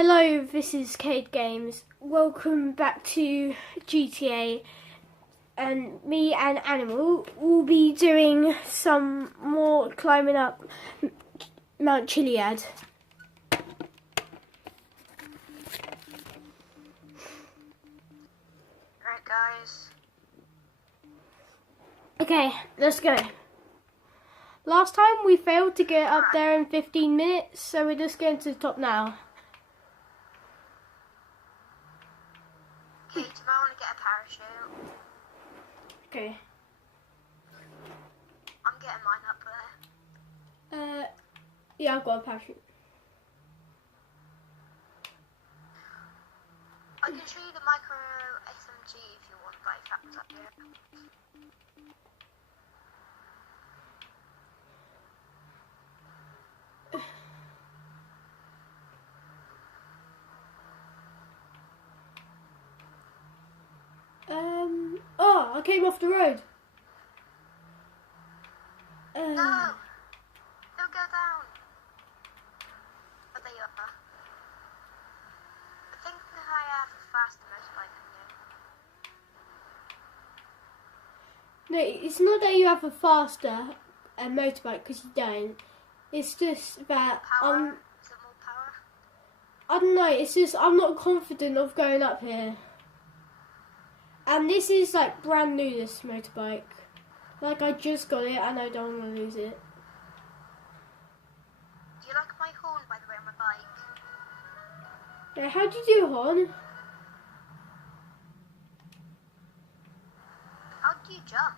Hello, this is Cade Games. Welcome back to GTA, and me and Animal will be doing some more climbing up Mount Chiliad. Right, guys. Okay, let's go. Last time we failed to get up there in 15 minutes, so we're just going to the top now. Okay, do you might want to get a parachute? Okay. I'm getting mine up there. Yeah, I've got a parachute. I can show you the micro SMG if you want, but if that's up here. Oh, I came off the road. No! Don't go down! Oh, there you are. I think that I have a faster motorbike than you. No, it's not that you have a faster motorbike, because you don't. It's just that Power? Is it more power? I don't know. It's just I'm not confident of going up here. And this is like brand new, this motorbike. Like I just got it and I don't want to lose it. Do you like my horn, by the way, on my bike? Yeah, how do you do a horn? How do you jump?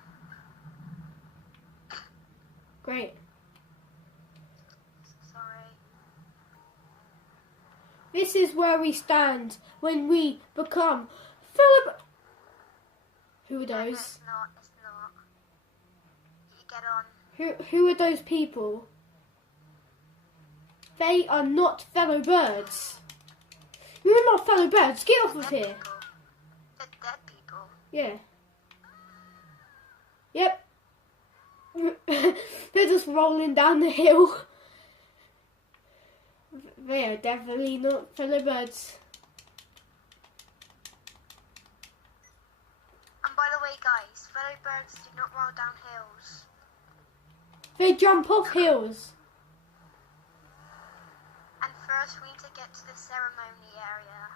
Great. Sorry. This is where we stand when we become Philip. Who are No, those? it's not. It's not. You get on. Who are those people? They are not fellow birds. You're not fellow birds. Get off of Dead here. people. They're dead people. Yeah. Yep. They're just rolling down the hill. They are definitely not fellow birds. And by the way, guys, fellow birds do not roll down hills. They jump off hills. And first we need to get to the ceremony area.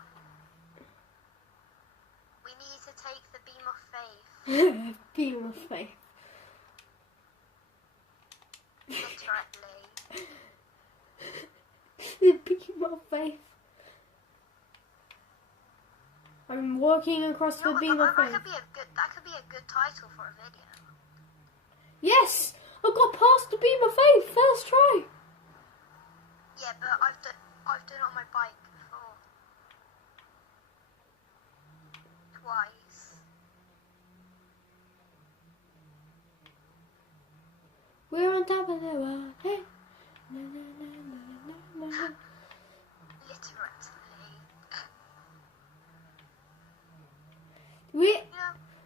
We need to take the beam of faith. Beam of faith. Literally. The beam of faith. I'm walking across the beam of faith. That could be a good title for a video. Yes! I got past the beam of faith. First try. Yeah, but I've done it on my bike before. Twice. We're on top of the world. Hey. Na, na, na, na, na, na. Literally.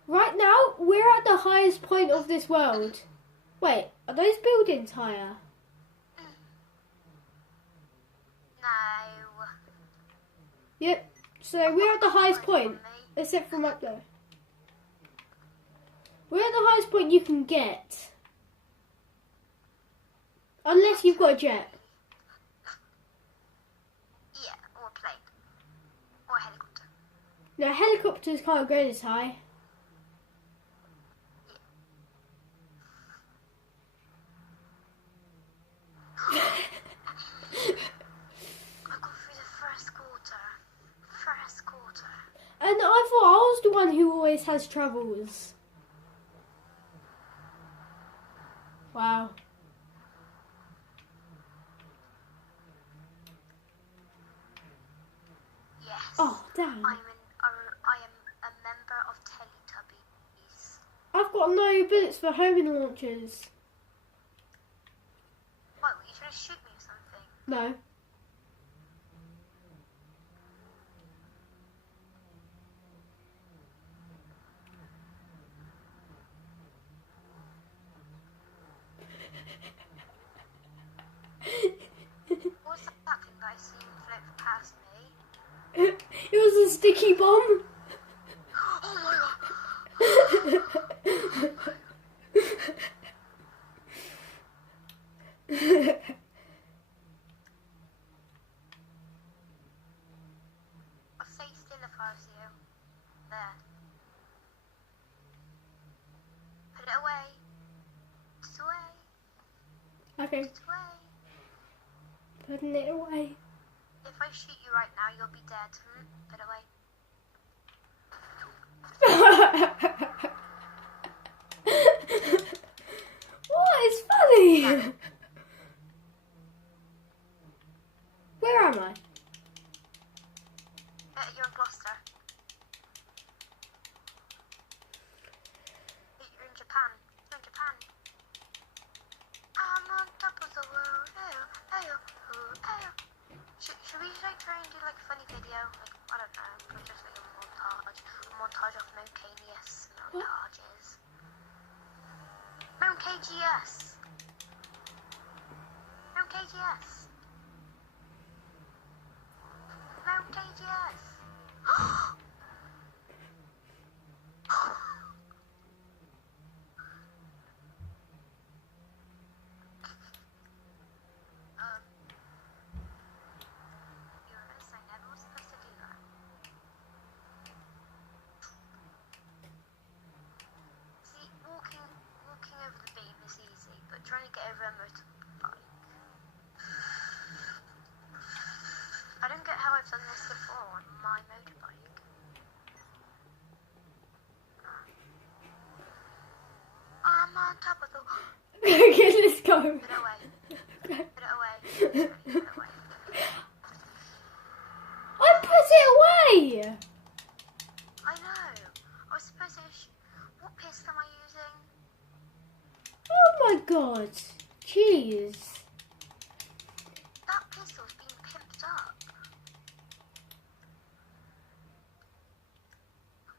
Right now, we're at the highest point of this world. Wait, are those buildings higher? No. Yep. So we're at the highest point, except from up there. We're at the highest point you can get. Unless you've got a jet. Yeah, or a plane. Or a helicopter. No, helicopters can't go this high. I got through the first quarter. First quarter. And I thought I was the one who always has troubles. Wow. Yes. Oh, damn. I am a member of Teletubbies. I've got no bullets for homing launchers. What, were you trying to shoot me or something? No. What's that thing that I seen float past me? It was a sticky bomb. Oh my god. I'll stay still if I was you. There. Put it away. Put it away. Okay, Put it away. putting it away. If I shoot you right now, you'll be dead. Put it away. What is funny? Where am I? You're in Gloucester. You're in Japan. You're in Japan. I'm on top of the world. Ayo, ayo, ayo. Should we like try and do like a funny video? Like, I don't know, or just like a montage of Mount Canius montages. Mount KGS. Mount KGS. Mount KGS. I never was supposed to do that. See, walking over the beam is easy, but trying to get over a motorbike. I don't get how I've done this before on my motorbike. I'm on top of the. Okay, let's go. Put it away. Put it away. Put it away. I put it away. I know. I was supposed to. What pistol am I using? Oh my god. Jeez. That pistol's been pimped up.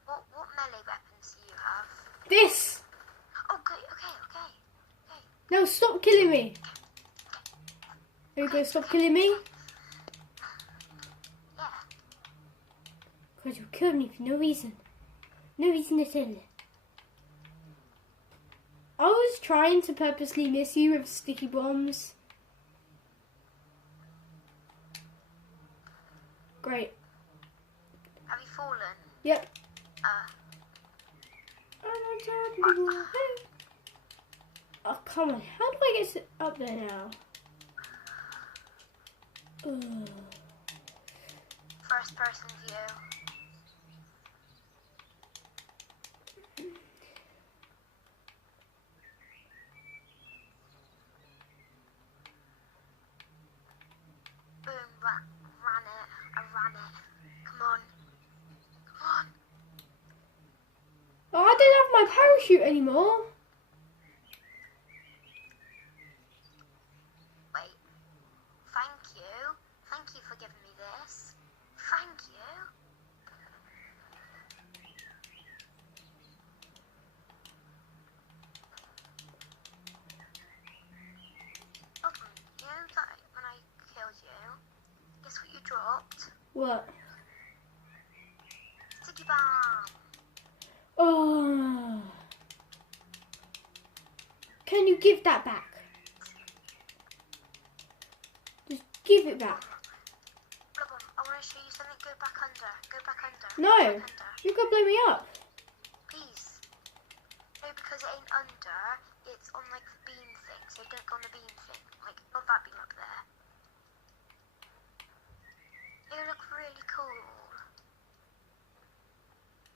What melee weapons do you have? This. Okay. No, stop killing me. Are you going to stop killing me? Yeah. Because you killed me for no reason. No reason at all. I was trying to purposely miss you with sticky bombs. Great. Have you fallen? Yep. Oh, come on. How do I get up there now? Ugh. First person view. Boom, ran it. I ran it. Come on. Come on. Oh, I don't have my parachute anymore. Wait. Thank you. Thank you for giving me this. Thank you. You know that when I killed you, guess what you dropped? What? Sticky bomb. Oh. Can you give that back? Just give it back. Blubber, I want to show you something. Go back under. Go back under. No. Go back under. You could blow me up. Please. No, because it ain't under. It's on like the beam thing. So don't go on the beam thing. Like, not that beam up there. It look really cool.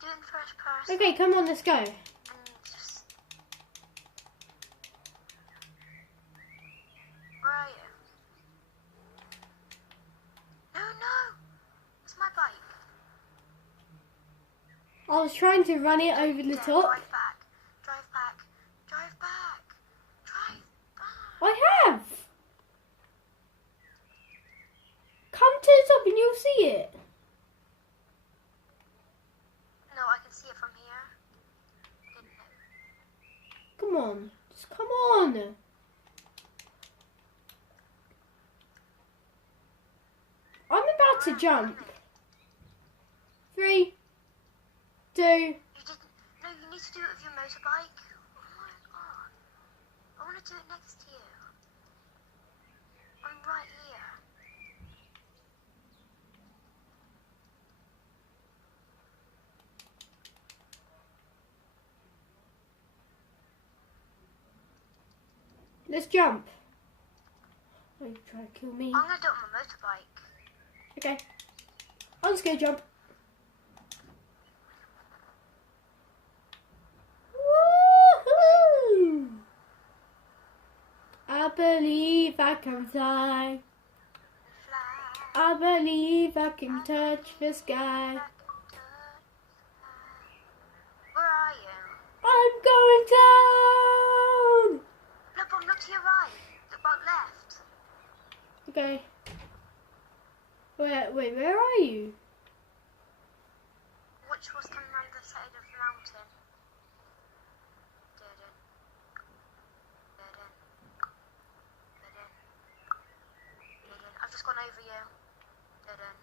Do it in first person. Okay, come on, let's go. And just... Where are you? No. It's my bike. I was trying to run it over the Yeah, top. Drive back. Drive back. Drive back. Drive back. I have. Come to the top and you'll see it. No, I can see it from here. Didn't know. Come on. Just come on. I'm about to jump. 3, 2. You didn't. No, you need to do it with your motorbike. Oh my god. I want to do it next to you. I'm right here. Let's jump. Oh, you trying to kill me? I'm gonna do it on my motorbike. Okay. I'm just gonna jump. Woohoo! I believe I can fly. Fly. I believe I can touch the sky. Where are you? I'm going down! No, but look to your right. Look about left. Okay. Wait, where are you? Which was coming around the side of the mountain? Didn't. I've just gone over you. Didn't.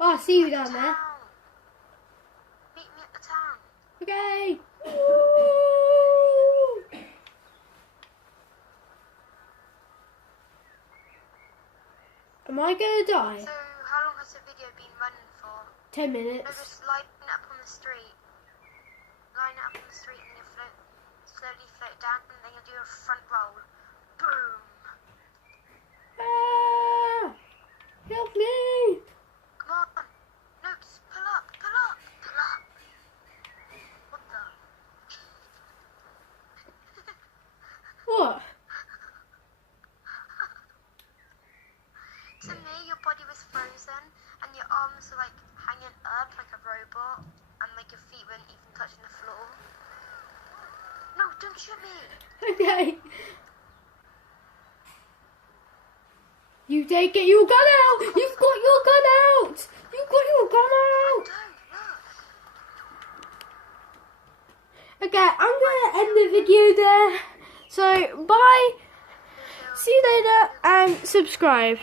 Oh, I see you down there. Town. Meet me at the town. Okay. Am I gonna die? So, how long has the video been running for? 10 No, minutes. just line it up on the street. Line it up on the street and you slowly float down and then you'll do a front roll. Boom! Ah, help me! Come on! No, just pull up! Pull up! Pull up! What the? What? To me, your body was frozen and your arms were like hanging up like a robot and like your feet weren't even touching the floor. No, don't shoot me! Okay. You take it. Your gun out. You've got your gun out. You've got your gun out. Don't, look! Okay, I'm gonna end the video there. So bye. See you later and subscribe.